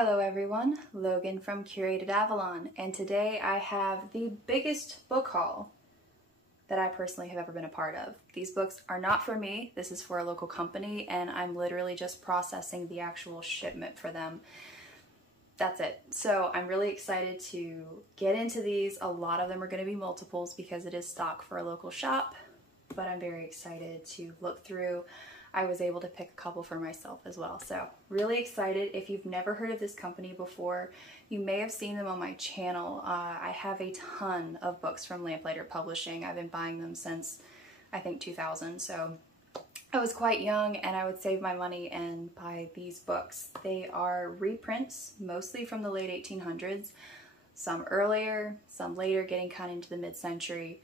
Hello everyone, Logan from Curated Avalon, and today I have the biggest book haul that I personally have ever been a part of. These books are not for me, this is for a local company, and I'm literally just processing the actual shipment for them. That's it. So I'm really excited to get into these. A lot of them are going to be multiples because it is stock for a local shop, but I'm very excited to look through. I was able to pick a couple for myself as well. So really excited. If you've never heard of this company before, you may have seen them on my channel. I have a ton of books from Lamplighter Publishing. I've been buying them since I think 2000. So I was quite young and I would save my money and buy these books. They are reprints, mostly from the late 1800s, some earlier, some later, getting kind of into the mid-century.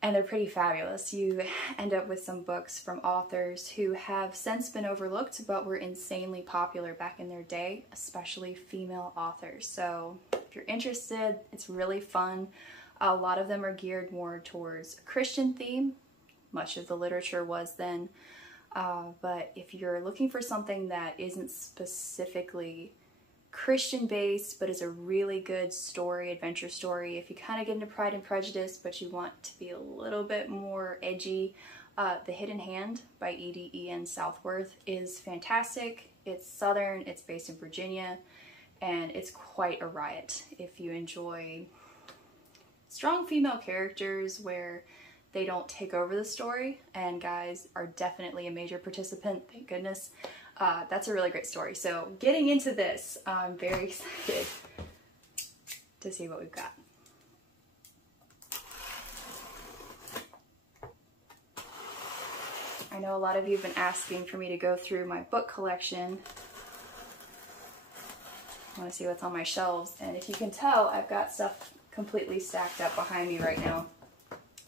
And they're pretty fabulous. You end up with some books from authors who have since been overlooked but were insanely popular back in their day, especially female authors. So if you're interested, it's really fun. A lot of them are geared more towards a Christian theme. Much of the literature was then. But if you're looking for something that isn't specifically Christian based but is a really good story, adventure story, if you kind of get into Pride and Prejudice but you want to be a little bit more edgy, The Hidden Hand by E.D.E.N. Southworth is fantastic. It's southern, it's based in Virginia, and it's quite a riot. If you enjoy strong female characters where they don't take over the story, and guys are definitely a major participant, thank goodness. That's a really great story. So getting into this, I'm very excited to see what we've got. I know a lot of you have been asking for me to go through my book collection. I want to see what's on my shelves, and if you can tell, I've got stuff completely stacked up behind me right now.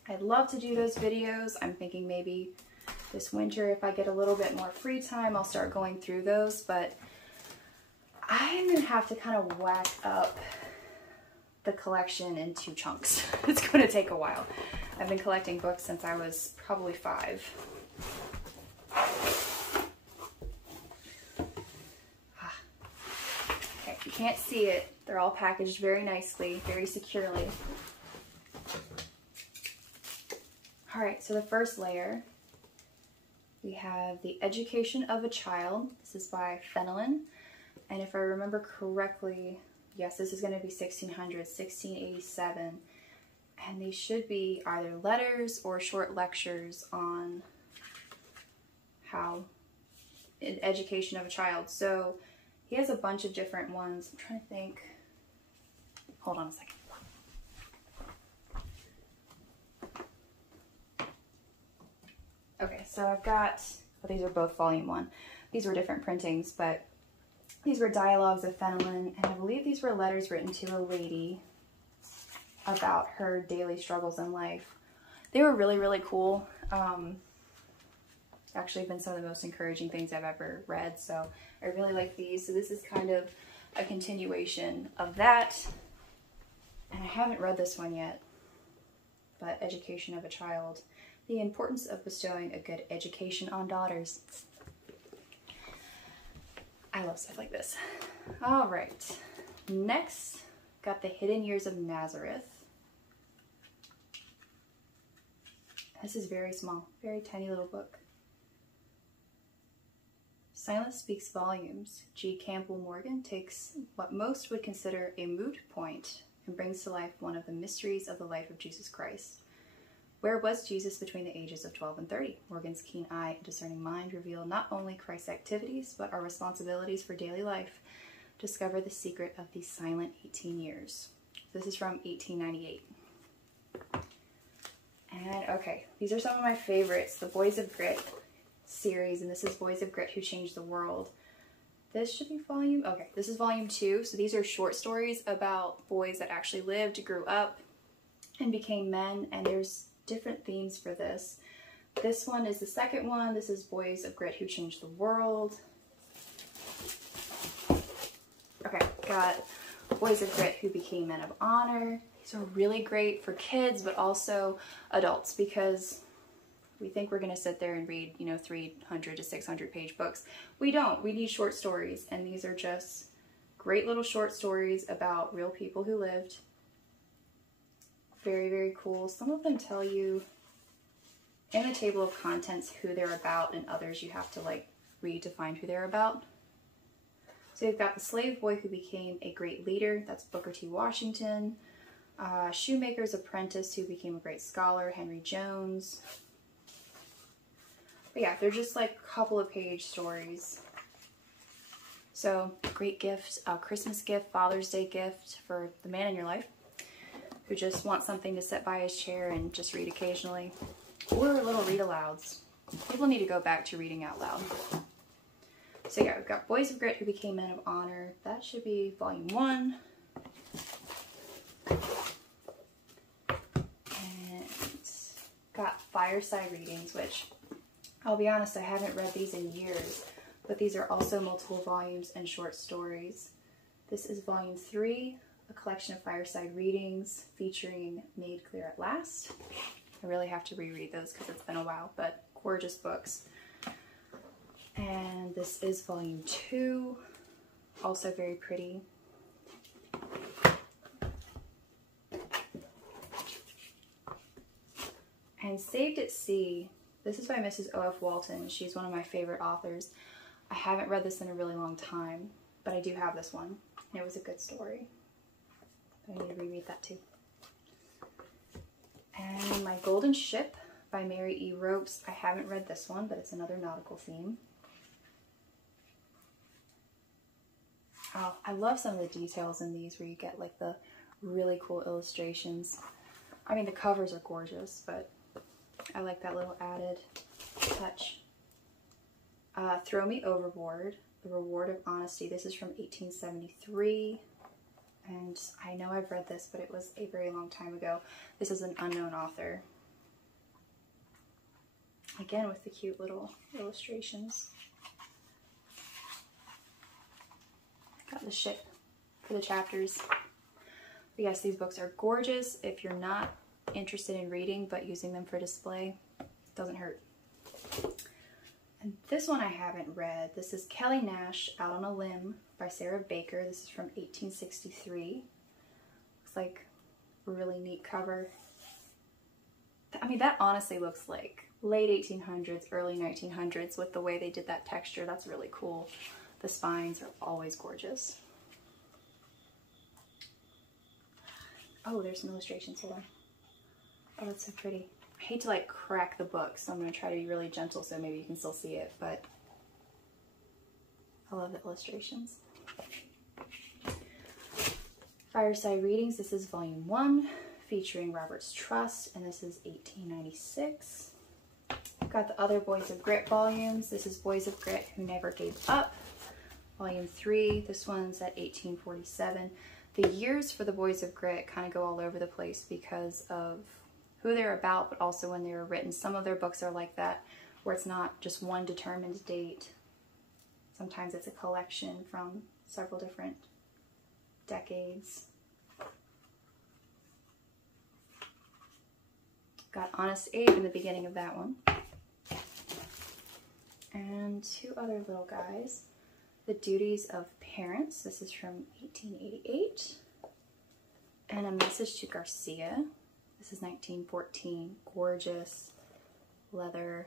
I'd love to do those videos. I'm thinking maybe this winter, if I get a little bit more free time, I'll start going through those, but I'm gonna have to kind of whack up the collection in two chunks. It's gonna take a while. I've been collecting books since I was probably 5. Okay, if you can't see it, they're all packaged very nicely, very securely. All right, so the first layer, we have The Education of a Child. This is by Fenelon. And if I remember correctly, yes, this is going to be 1600, 1687. And these should be either letters or short lectures on how, education of a child. So he has a bunch of different ones. I'm trying to think. Hold on a second. Okay, so I've got, well, these are both volume 1. These were different printings, but these were dialogues of Fenelon, and I believe these were letters written to a lady about her daily struggles in life. They were really, really cool. Actually been some of the most encouraging things I've ever read, so I really like these. So this is kind of a continuation of that, and I haven't read this one yet, but Education of a Child. The importance of bestowing a good education on daughters. I love stuff like this. All right, next, got The Hidden Years of Nazareth. This is very small, very tiny little book. Silence Speaks Volumes. G. Campbell Morgan takes what most would consider a moot point and brings to life one of the mysteries of the life of Jesus Christ. Where was Jesus between the ages of 12 and 30? Morgan's keen eye and discerning mind reveal not only Christ's activities, but our responsibilities for daily life. Discover the secret of these silent 18 years. This is from 1898. And okay, these are some of my favorites. The Boys of Grit series, and this is Boys of Grit Who Changed the World. This should be volume, okay, this is volume 2. So these are short stories about boys that actually lived, grew up, and became men, and there's different themes for this. This one is the second one. This is Boys of Grit Who Changed the World. Okay, got Boys of Grit Who Became Men of Honor. These are really great for kids, but also adults, because we think we're going to sit there and read, you know, 300 to 600 page books. We don't. We need short stories, and these are just Great little short stories about real people who lived. Very, very cool. Some of them tell you in the table of contents who they're about, and others you have to like read to find who they're about. So you've got The Slave Boy Who Became a Great Leader, that's Booker T. Washington. Shoemaker's Apprentice Who Became a Great Scholar, Henry Jones. But yeah, they're just like a couple of page stories. So great gift, Christmas gift, Father's Day gift for the man in your life who just wants something to sit by his chair and just read occasionally. Or little read-alouds. People need to go back to reading out loud. So yeah, we've got Boys of Grit Who Became Men of Honor. That should be volume 1. And got Fireside Readings, which I'll be honest, I haven't read these in years, but these are also multiple volumes and short stories. This is volume 3, a collection of fireside readings featuring Made Clear at Last. I really have to reread those because it's been a while, but gorgeous books. And this is volume 2, also very pretty. And Saved at Sea, this is by Mrs. O.F. Walton. She's one of my favorite authors. I haven't read this in a really long time, but I do have this one. And it was a good story. I need to reread that too. And My Golden Ship by Mary E. Ropes. I haven't read this one, but it's another nautical theme. Oh, I love some of the details in these where you get like the really cool illustrations. I mean, the covers are gorgeous, but I like that little added touch. Throw Me Overboard, The Reward of Honesty. This is from 1873. And I know I've read this, but it was a very long time ago. This is an unknown author. Again, with the cute little illustrations. Got the ship for the chapters. But yes, these books are gorgeous. If you're not interested in reading, but using them for display, it doesn't hurt. And this one I haven't read. This is Kelly Nash, Out on a Limb by Sarah Baker. This is from 1863. Looks like a really neat cover. I mean, that honestly looks like late 1800s, early 1900s with the way they did that texture. That's really cool. The spines are always gorgeous. Oh, there's some illustrations. Hold on. Oh, that's so pretty. I hate to like crack the book, so I'm going to try to be really gentle so maybe you can still see it, but I love the illustrations. Fireside Readings, this is volume 1 featuring Robert's Trust, and this is 1896. Got the other Boys of Grit volumes. This is Boys of Grit Who Never Gave Up, volume 3. This one's at 1847. The years for the Boys of Grit kind of go all over the place because of who they're about, but also when they were written. Some of their books are like that, where it's not just one determined date. Sometimes it's a collection from several different decades. Got Honest Abe in the beginning of that one. And 2 other little guys. The Duties of Parents. This is from 1888. And A Message to Garcia. This is 1914. Gorgeous, leather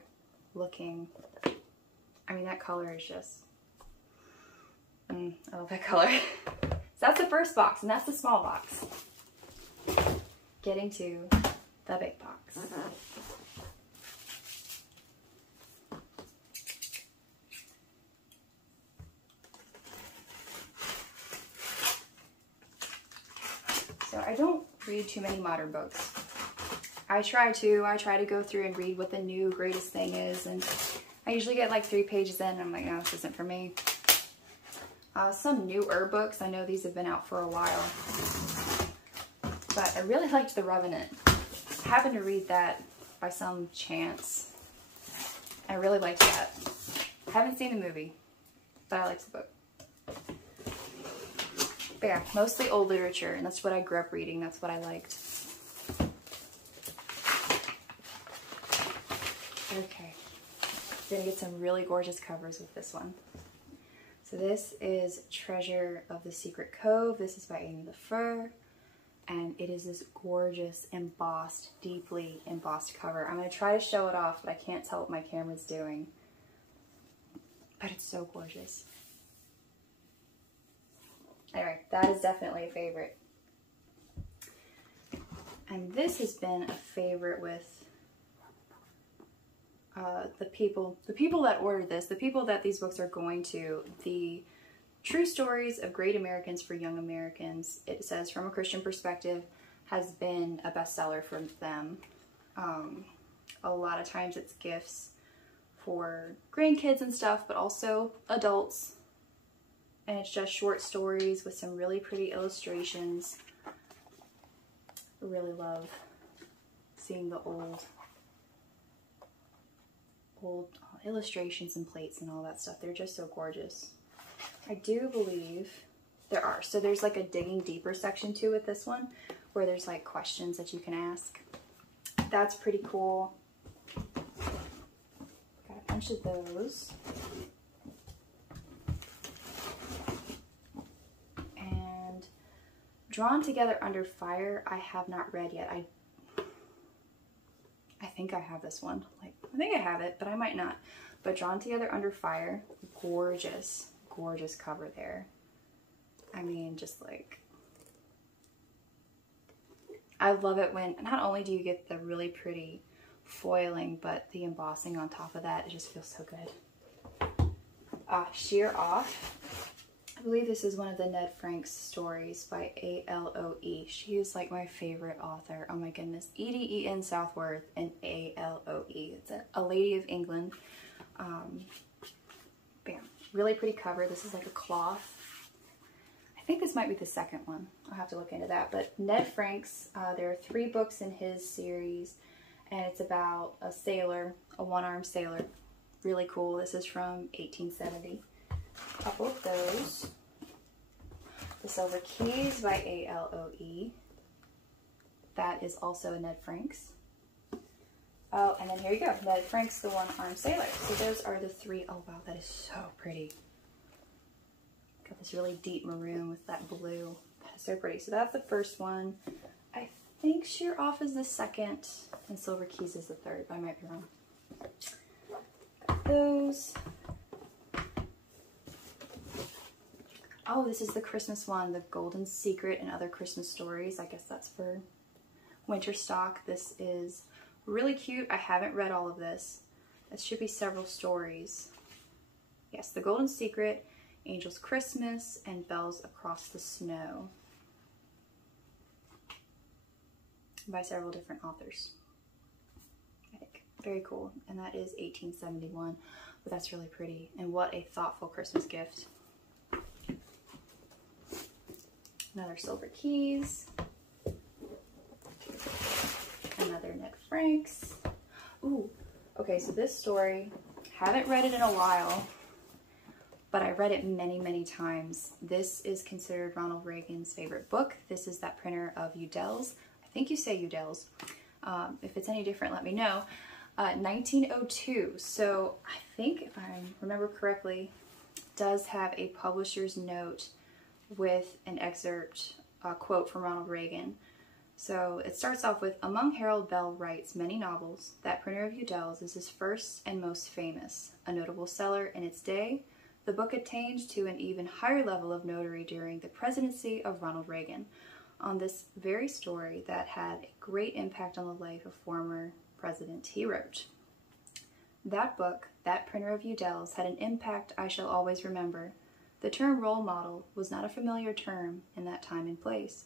looking. I mean, that color is just, I love that color. So that's the first box, and that's the small box. Getting to the big box. So I don't read too many modern books. I try to go through and read what the new greatest thing is, and I usually get like 3 pages in and I'm like, no, this isn't for me. Some newer books, I know these have been out for a while, but I really liked The Revenant. I happened to read that by some chance. I really liked that. I haven't seen the movie, but I liked the book. But yeah, mostly old literature, and that's what I grew up reading. That's what I liked. Okay, gonna get some really gorgeous covers with this one. So this is Treasure of the Secret Cove. This is by Amy LaFleur. And it is this gorgeous embossed, deeply embossed cover. I'm going to try to show it off, but I can't tell what my camera's doing. But it's so gorgeous. Anyway, that is definitely a favorite. And this has been a favorite with the people that ordered this, the people that these books are going to, the True Stories of Great Americans for Young Americans, it says, from a Christian perspective, has been a bestseller for them. A lot of times it's gifts for grandkids and stuff, but also adults. And it's just short stories with some really pretty illustrations. I really love seeing the old illustrations and plates and all that stuff. They're just so gorgeous. I do believe there are. So there's like a digging deeper section too with this one, where there's like questions that you can ask. That's pretty cool. Got a bunch of those. And Drawn Together Under Fire, I have not read yet. I think I have this one. Like, I think I have it, but I might not. But Drawn Together Under Fire, gorgeous, gorgeous cover there. I mean, just like, I love it when not only do you get the really pretty foiling, but the embossing on top of that, it just feels so good. Sheer Off. I believe this is one of the Ned Franks stories by A-L-O-E. She is like my favorite author. Oh my goodness. E-D-E-N Southworth and A-L-O-E. It's a lady of England. Bam. Really pretty cover. This is like a cloth. I think this might be the second one. I'll have to look into that. But Ned Franks, there are 3 books in his series, and it's about a sailor, a one-armed sailor. Really cool. This is from 1870. A couple of those. The Silver Keys by A-L-O-E. That is also a Ned Franks. Oh, and then here you go. Ned Franks, the One-Armed Sailor. So those are the 3. Oh, wow, that is so pretty. Got this really deep maroon with that blue. That is so pretty. So that's the first one. I think Sheer Off is the second, and Silver Keys is the third, but I might be wrong. Got those. Oh, this is the Christmas one, The Golden Secret and Other Christmas Stories. I guess that's for winter stock. This is really cute. I haven't read all of this. It should be several stories. Yes, The Golden Secret, Angel's Christmas, and Bells Across the Snow. By several different authors, I think. Very cool. And that is 1871. But that's really pretty. And what a thoughtful Christmas gift. Another Silver Keys. Another Ned Franks. Ooh, okay, so this story, haven't read it in a while, but I read it many, many times. This is considered Ronald Reagan's favorite book. This is that printer of Udells. I think you say Udells. If it's any different, let me know. 1902. So I think, if I remember correctly, does have a publisher's note with an excerpt, a quote from Ronald Reagan. So it starts off with, among Harold Bell Wright's many novels, that printer of Udells is his first and most famous. A notable seller in its day, the book attained to an even higher level of notoriety during the presidency of Ronald Reagan. On this very story that had a great impact on the life of former president, he wrote, that book, that printer of Udells, had an impact I shall always remember. The term role model was not a familiar term in that time and place,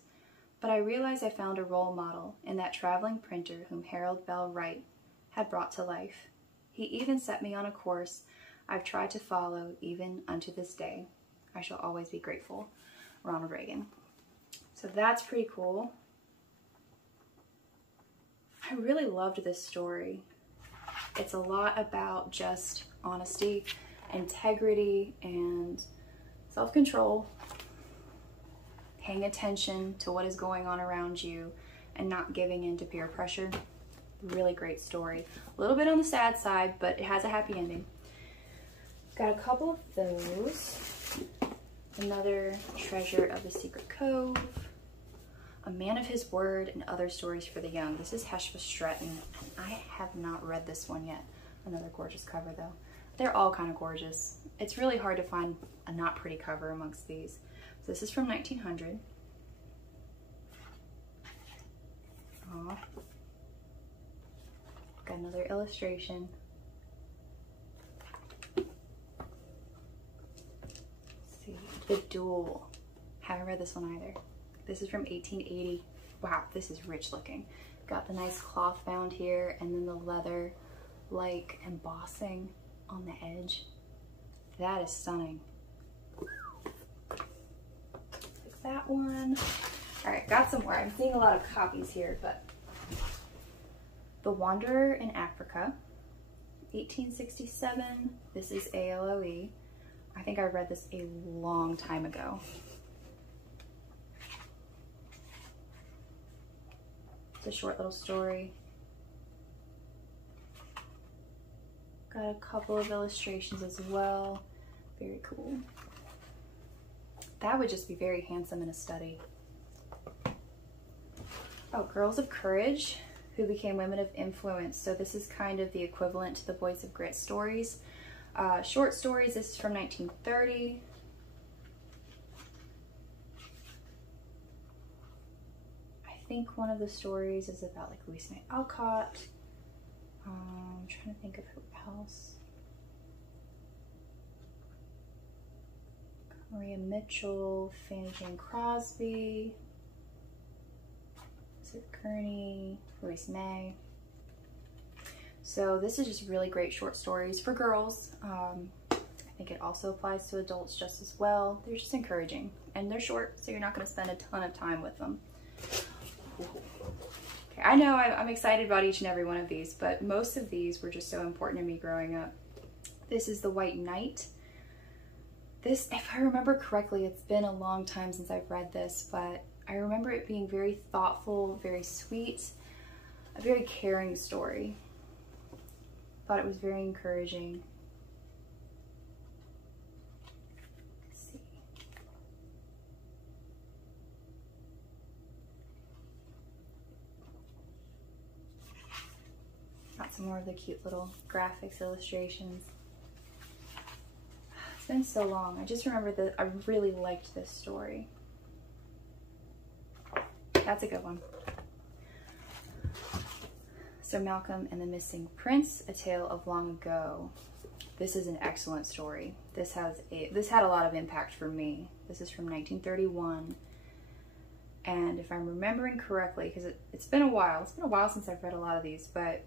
but I realized I found a role model in that traveling printer whom Harold Bell Wright had brought to life. He even set me on a course I've tried to follow even unto this day. I shall always be grateful. Ronald Reagan. So that's pretty cool. I really loved this story. It's a lot about just honesty, integrity, and self-control, paying attention to what is going on around you and not giving in to peer pressure. Really great story. A little bit on the sad side, but it has a happy ending. Got a couple of those. Another Treasure of the Secret Cove. A Man of His Word and Other Stories for the Young. This is Heshba Stretton. I have not read this one yet. Another gorgeous cover though. They're all kind of gorgeous. It's really hard to find a not pretty cover amongst these. So this is from 1900. Aww. Got another illustration. Let's see. The Duel. Haven't read this one either. This is from 1880. Wow, this is rich looking. Got the nice cloth bound here and then the leather like embossing on the edge. That is stunning. Pick that one. All right, got some more. I'm seeing a lot of copies here, but The Wanderer in Africa, 1867. This is ALOE. I think I read this a long time ago. It's a short little story. Got a couple of illustrations as well. Very cool. That would just be very handsome in a study. Oh, Girls of Courage, Who Became Women of Influence. So this is kind of the equivalent to the Boys of Grit stories. Short stories, this is from 1930. I think one of the stories is about like Louise May Alcott. I'm trying to think of who else. Maria Mitchell, Fannie Jane Crosby, Sir Kearney, Louise May. So this is just really great short stories for girls. I think it also applies to adults just as well. They're just encouraging and they're short, so you're not going to spend a ton of time with them. Okay, I know I'm excited about each and every one of these, but most of these were just so important to me growing up. This is The White Knight. This, if I remember correctly, it's been a long time since I've read this, but I remember it being very thoughtful, very sweet, a very caring story. Thought it was very encouraging. Let's see. Got some more of the cute little graphics, illustrations. It's been so long. I just remember that I really liked this story. That's a good one. So Malcolm and the Missing Prince, A Tale of Long Ago. This is an excellent story. This had a lot of impact for me. This is from 1931. And if I'm remembering correctly, because it's been a while since I've read a lot of these, but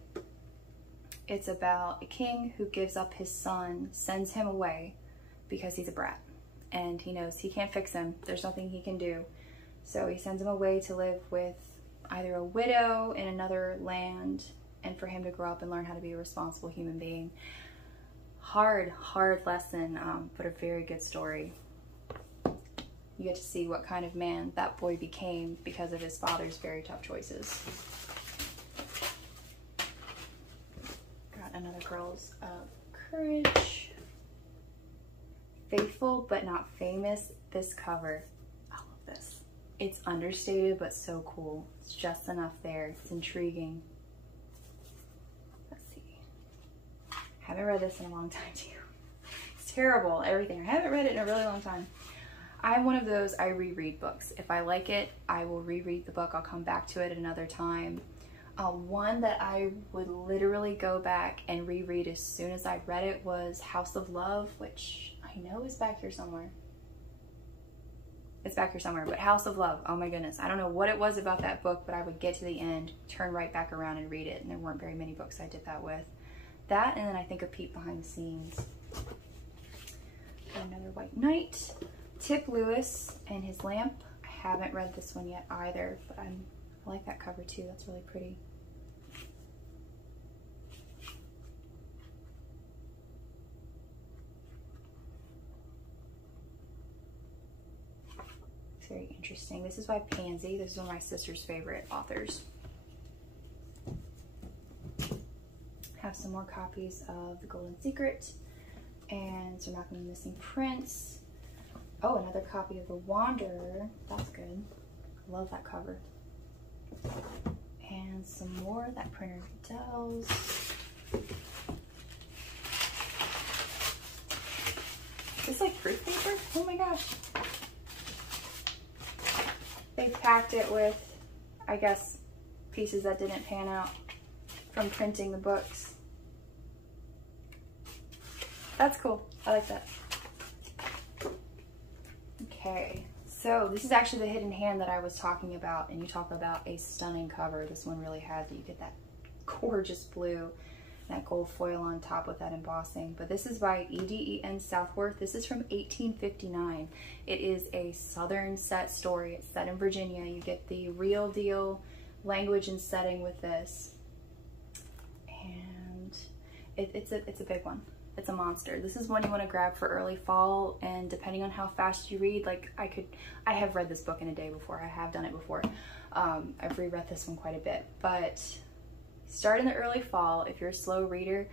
it's about a king who gives up his son, sends him away because he's a brat. And he knows he can't fix him. There's nothing he can do. So he sends him away to live with either a widow in another land and for him to grow up and learn how to be a responsible human being. Hard lesson, but a very good story. You get to see what kind of man that boy became because of his father's very tough choices. Got another Girls of Courage. Faithful but Not Famous. This cover, I love this. It's understated, but so cool. It's just enough there. It's intriguing. Let's see. Haven't read this in a long time too. It's terrible, everything. I haven't read it in a really long time. I'm one of those, I reread books. If I like it, I will reread the book. I'll come back to it at another time. One that I would literally go back and reread as soon as I read it was House of Love, which I know is back here somewhere. It's back here somewhere, but House of Love, oh my goodness. I don't know what it was about that book, but I would get to the end, turn right back around and read it, and there weren't very many books I did that with. That, and then I think A Peek Behind the Scenes. Another White Knight. Tip Lewis and His Lamp. I haven't read this one yet either, but I like that cover too. That's really pretty. Very interesting. This is by Pansy. This is one of my sister's favorite authors. Have some more copies of The Golden Secret and Sir Malcolm and the Missing Prince. Oh, another copy of The Wanderer. That's good. I love that cover. And some more, that printer Udells. Is this like proof paper? Oh my gosh. They packed it with, I guess, pieces that didn't pan out from printing the books. That's cool. I like that. Okay, so this is actually the hidden hand that I was talking about, and you talk about a stunning cover. This one really has it. You get that gorgeous blue, that gold foil on top with that embossing. But this is by E.D.E.N. Southworth. This is from 1859. It is a Southern set story. It's set in Virginia. You get the real deal language and setting with this. And it's a big one. It's a monster. This is one you want to grab for early fall, and depending on how fast you read, like I have read this book in a day before. I have done it before. I've reread this one quite a bit, but start in the early fall. If you're a slow reader,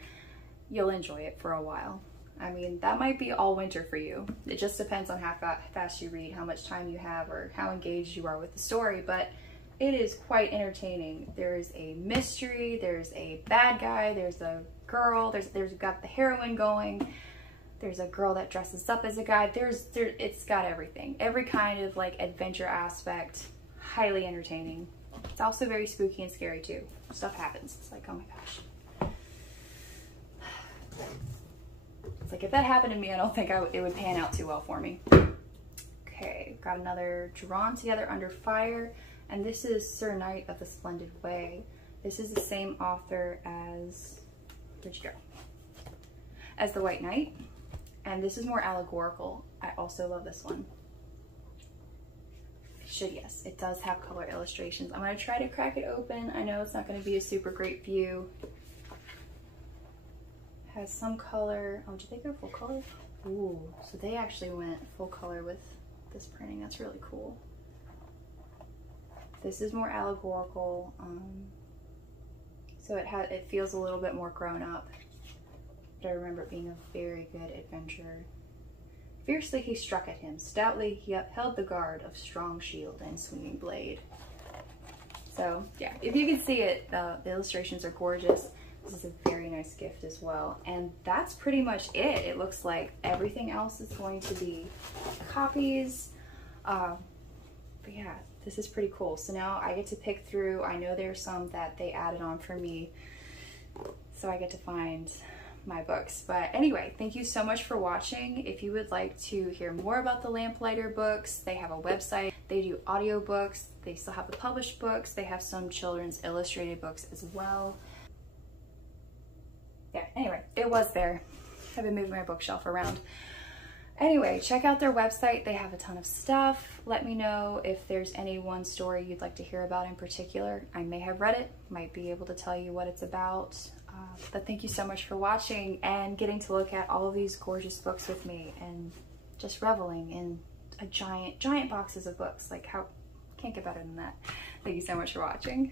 you'll enjoy it for a while. I mean, that might be all winter for you. It just depends on how fast you read, how much time you have, or how engaged you are with the story, but it is quite entertaining. There's a mystery, there's a bad guy, there's a girl, there's got the heroine going, there's a girl that dresses up as a guy, it's got everything. Every kind of like adventure aspect, highly entertaining. It's also very spooky and scary too. Stuff happens. It's like, oh my gosh. It's like if that happened to me, I don't think it would pan out too well for me. Okay, got another Drawn Together Under Fire. And this is Sir Knight of the Splendid Way. This is the same author as, where'd you go? As The White Knight. And this is more allegorical. I also love this one. Yes, it does have color illustrations. I'm gonna try to crack it open. I know it's not gonna be a super great view. Has some color. Oh, did they go full color? Ooh, so they actually went full color with this printing. That's really cool. This is more allegorical, so it feels a little bit more grown up, but I remember it being a very good adventure. Fiercely he struck at him, stoutly he upheld the guard of strong shield and swinging blade. So yeah, if you can see it, the illustrations are gorgeous. This is a very nice gift as well, and that's pretty much it. It looks like everything else is going to be copies, but yeah. This is pretty cool. So now I get to pick through. I know there's some that they added on for me, so I get to find my books. But anyway, thank you so much for watching. If you would like to hear more about the Lamplighter books, they have a website. They do audiobooks. They still have the published books. They have some children's illustrated books as well. Yeah, anyway, it was there. I've been moving my bookshelf around. Anyway, check out their website. They have a ton of stuff. Let me know if there's any one story you'd like to hear about in particular. I may have read it, might be able to tell you what it's about. But thank you so much for watching and getting to look at all of these gorgeous books with me and just reveling in a giant boxes of books. Like, how can't get better than that. Thank you so much for watching.